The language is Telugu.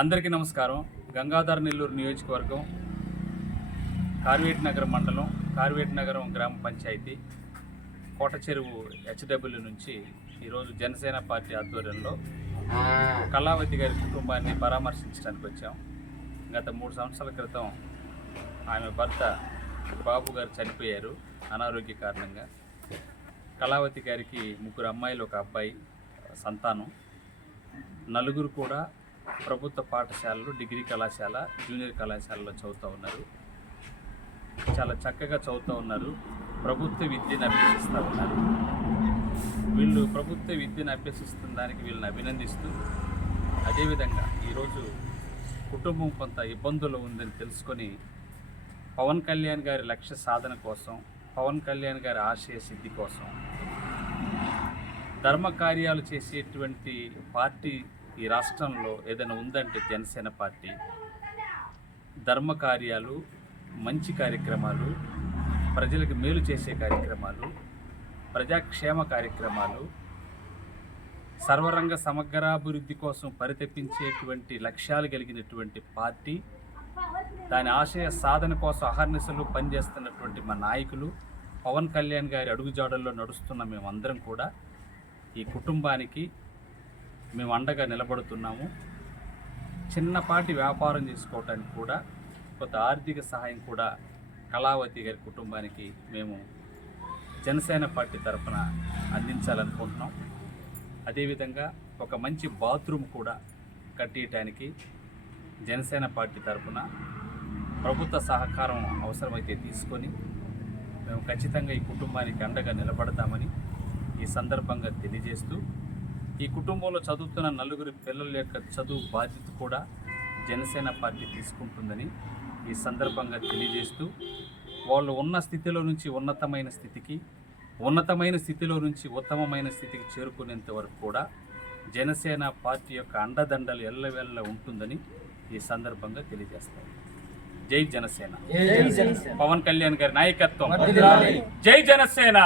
అందరికీ నమస్కారం. గంగాధర నెల్లూరు నియోజకవర్గం కార్వేట్ నగరం మండలం కార్వేట్ నగరం గ్రామ పంచాయతీ కోట చెరువు హెచ్డబ్ల్యూ నుంచి ఈరోజు జనసేన పార్టీ ఆధ్వర్యంలో కళావతి గారి కుటుంబాన్ని పరామర్శించడానికి వచ్చాం. గత 3 సంవత్సరాల క్రితం ఆమె భర్త బాబు గారు చనిపోయారు అనారోగ్య కారణంగా. కళావతి గారికి 3 అమ్మాయిలు 1 అబ్బాయి సంతానం. నలుగురు కూడా ప్రభుత్వ పాఠశాలలు, డిగ్రీ కళాశాల, జూనియర్ కళాశాలలో చదువుతూ ఉన్నారు. చాలా చక్కగా చదువుతూ ఉన్నారు. ప్రభుత్వ విద్యను అభ్యసిస్తూ ఉన్నారు. వీళ్ళు ప్రభుత్వ విద్యను అభ్యసిస్తున్న దానికి వీళ్ళని అభినందిస్తూ, అదేవిధంగా ఈరోజు కుటుంబం కొంత ఇబ్బందులు ఉందని తెలుసుకొని పవన్ కళ్యాణ్ గారి లక్ష్య సాధన కోసం, పవన్ కళ్యాణ్ గారి ఆశయ సిద్ధి కోసం ధర్మ కార్యాలు చేసేటువంటి పార్టీ ఈ రాష్ట్రంలో ఏదైనా ఉందంటే జనసేన పార్టీ. ధర్మ కార్యాలు, మంచి కార్యక్రమాలు, ప్రజలకు మేలు చేసే కార్యక్రమాలు, ప్రజాక్షేమ కార్యక్రమాలు, సర్వరంగ సమగ్రాభివృద్ధి కోసం పరితపించేటువంటి లక్ష్యాలు కలిగినటువంటి పార్టీ. దాని ఆశయ సాధన కోసం అహర్నిశలు పనిచేస్తున్నటువంటి మా నాయకులు, పవన్ కళ్యాణ్ గారి అడుగుజాడల్లో నడుస్తున్న మేమందరం కూడా ఈ కుటుంబానికి మేము అండగా నిలబడుతున్నాము. చిన్నపాటి వ్యాపారం చేసుకోవటానికి కూడా కొంత ఆర్థిక సహాయం కూడా కళావతి గారి కుటుంబానికి మేము జనసేన పార్టీ తరఫున అందించాలనుకుంటున్నాం. అదేవిధంగా ఒక మంచి బాత్రూమ్ కూడా కట్టియటానికి జనసేన పార్టీ తరఫున ప్రభుత్వ సహకారం అవసరమైతే తీసుకొని మేము ఖచ్చితంగా ఈ కుటుంబానికి అండగా నిలబడతామని ఈ సందర్భంగా తెలియజేస్తూ, ఈ కుటుంబంలో చదువుతున్న 4 పిల్లల యొక్క చదువు బాధ్యత కూడా జనసేన పార్టీ తీసుకుంటుందని ఈ సందర్భంగా తెలియజేస్తూ, వాళ్ళు ఉన్న స్థితిలో నుంచి ఉన్నతమైన స్థితికి, ఉన్నతమైన స్థితిలో నుంచి ఉత్తమమైన స్థితికి చేరుకునేంత వరకు కూడా జనసేన పార్టీ యొక్క అండదండలు ఎల్లవెల్ల ఉంటుందని ఈ సందర్భంగా తెలియజేస్తాం. జై జనసేన, పవన్ కళ్యాణ్ గారి నాయకత్వం. జై జనసేన.